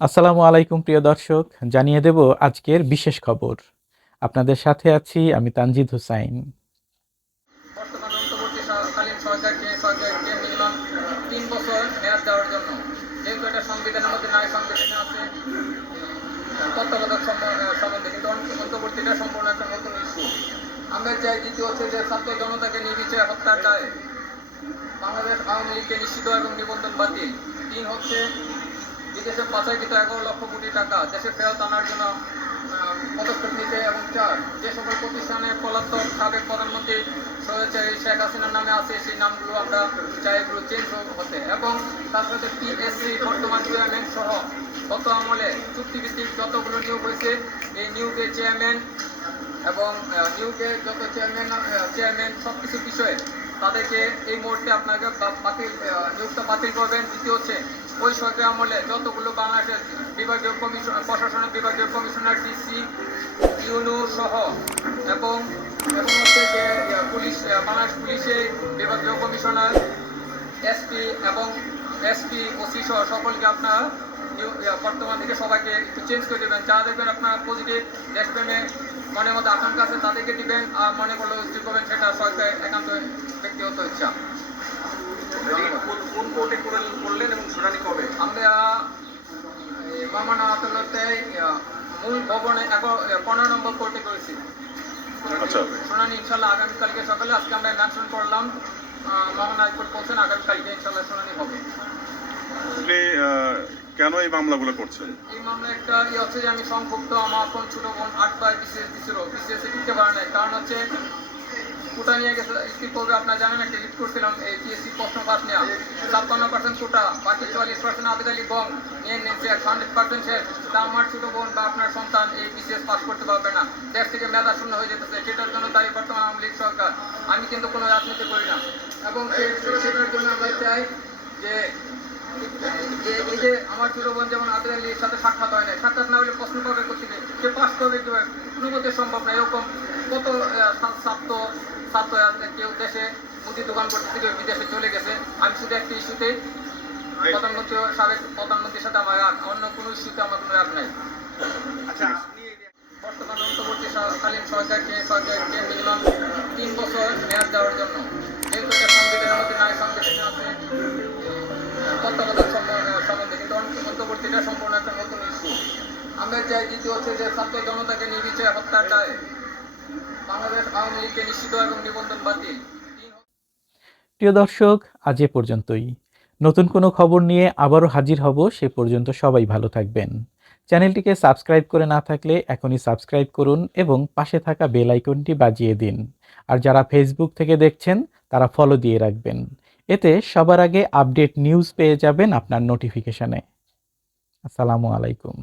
আসসালামু আলাইকুম প্রিয় দর্শক, জানিয়ে দেব আজকের বিশেষ খবর। আপনাদের সাথে আছি আমি তানজিদ হুসাইন। বর্তমান অন্তর্বর্তীকালীন সরকারকে মিনিমাম 3 বছর মেয়াদ দেওয়ার জন্য, যেহেতু এটা সংবিধানের মধ্যে নাই, সংবিধানে আছে তত্ত্বাবধায়ক সম্বন্ধে, কিন্তু অন্তর্বর্তীটা সম্পূর্ণ একটা নতুন ইস্যু। আমরা চাই দ্বিতীয় হচ্ছে যে ছাত্র জনতাকে নির্বিচারে হত্যার দায়ে বাংলাদেশ আওয়ামী লীগকে নিষিদ্ধ এবং নিবন্ধন বাতিল। 3 হচ্ছে বিদেশে পাচারকৃত 11 লক্ষ কোটি টাকা দেশে ফেরত আনার জন্য পদক্ষেপ নিতে, এবং 4 যে সকল প্রতিষ্ঠানে পলাতক সাবেক প্রধানমন্ত্রী স্বৈরাচারী শেখ হাসিনার নামে আছে সেই নামগুলো আমরা চাই এগুলো চেঞ্জ হতে, এবং তার সাথে পিএসসি বর্তমান চেয়ারম্যান সহ গত আমলে চুক্তিভিত্তিক যতগুলো নিয়োগ হয়েছে এই নিয়োগের চেয়ারম্যান এবং নিয়োগের যত চেয়ারম্যান সব কিছু বিষয়ে তাদেরকে এই মুহূর্তে আপনাকে নিয়োগটা বাতিল করবেন। দ্বিতীয় হচ্ছে ওই সরকার আমলে যতগুলো বাংলাদেশের বিভাগীয় কমিশন, প্রশাসনের বিভাগীয় কমিশনার, ডিসি, ইউনো সহ এবং এবং হচ্ছে যে পুলিশ, বাংলাদেশ পুলিশের বিভাগীয় কমিশনার, এসপি এবং ওসি সহ সকলকে আপনারা বর্তমান থেকে সবাইকে একটু চেঞ্জ করে দেবেন। যারা দেখবেন আপনারা পজিটিভ দেশপ্রেমে মনের মধ্যে আকাঙ্ক্ষা আছে তাদেরকে দিবেন, আর মনে করলে উচিত করবেন সেটা সরকারের একান্ত ব্যক্তিগত ইচ্ছা। কোন কোর্টে করলেন এবং শুনানি কবে? আমরা মামলা আদালতে মূল ভবনে 15 নম্বর কোর্টে করেছি। আচ্ছা, শুনানি ইনশাল্লাহ আগামীকালকে সকালে। আজকে আমরা মেনশন করলাম, মামলা হাইকোর্ট বলছেন আগামীকালকে ইনশাল্লাহ শুনানি হবে। আপনি কেন এই মামলাগুলো করছেন? এই মামলা একটা হচ্ছে যে আমি সংক্ষুব্ধ, আমার কোন ছোট বোন 8 বার বিসিএস দিছিল, বিসিএস দিতে পারে নাই। কারণ হচ্ছে কোটা নিয়ে গেছে স্কিপ করবে, আপনারা জানেন একটা লিড করছিলাম এই পিএসসি প্রশ্ন পাস নেওয়া, 56% কোটা, বাকি 44% আবেদালি বং নিয়ে নিচ্ছে, 100% শেষ। তা আমার ছোট বোন বা আপনার সন্তান এই বিসিএস পাস করতে পারবে না, দেশ থেকে মেধা শূন্য হয়ে যেতেছে। সেটার জন্য দায়ী বর্তমান আওয়ামী লীগ সরকার। আমি কিন্তু কোনো রাজনীতি করি না, এবং সেটার জন্য আমরা চাই যে এই যে আমার ছোট বোন যেমন আবেদ আলীর সাথে সাক্ষাৎ হয় না, সাক্ষাৎ না হলে প্রশ্ন করবে কোথেকে, সে পাস করবে কীভাবে, কোনো মতে সম্ভব না। এরকম কত ছাত্র কেউ দেশে মুদি দোকান করতে থেকে বিদেশে চলে গেছে। আমি শুধু একটা ইস্যুতে প্রধানমন্ত্রী, সাবেক প্রধানমন্ত্রীর সাথে আমার রাগ, অন্য কোনো ইস্যুতে আমার কোনো রাগ নাই। আচ্ছা, বর্তমান অন্তর্বর্তীকালীন সরকারকে মিনিমাম 3 বছর মেয়াদ দেওয়ার জন্য, যেহেতু এটা সংবিধানের মধ্যে নাই, সংবিধানে আছে তত্ত্বাবধায়ক সম্বন্ধে, কিন্তু অন্তর্বর্তীটা সম্পূর্ণ একটা নতুন ইস্যু। আমরা চাই দ্বিতীয় হচ্ছে যে ছাত্র জনতাকে নির্বিচারে হত্যার দায়ে বাংলাদেশ আওয়ামী লীগকে নিষিদ্ধ এবং নিবন্ধন বাতিল। প্রিয় দর্শক, আজ এ পর্যন্তই। নতুন কোনো খবর নিয়ে আবারও হাজির হব। সে পর্যন্ত সবাই ভালো থাকবেন। চ্যানেলটিকে সাবস্ক্রাইব করে না থাকলে এখনই সাবস্ক্রাইব করুন এবং পাশে থাকা বেল আইকনটি বাজিয়ে দিন। আর যারা ফেসবুক থেকে দেখছেন তারা ফলো দিয়ে রাখবেন। এতে সবার আগে আপডেট নিউজ পেয়ে যাবেন আপনার নোটিফিকেশনে। আসসালামু আলাইকুম।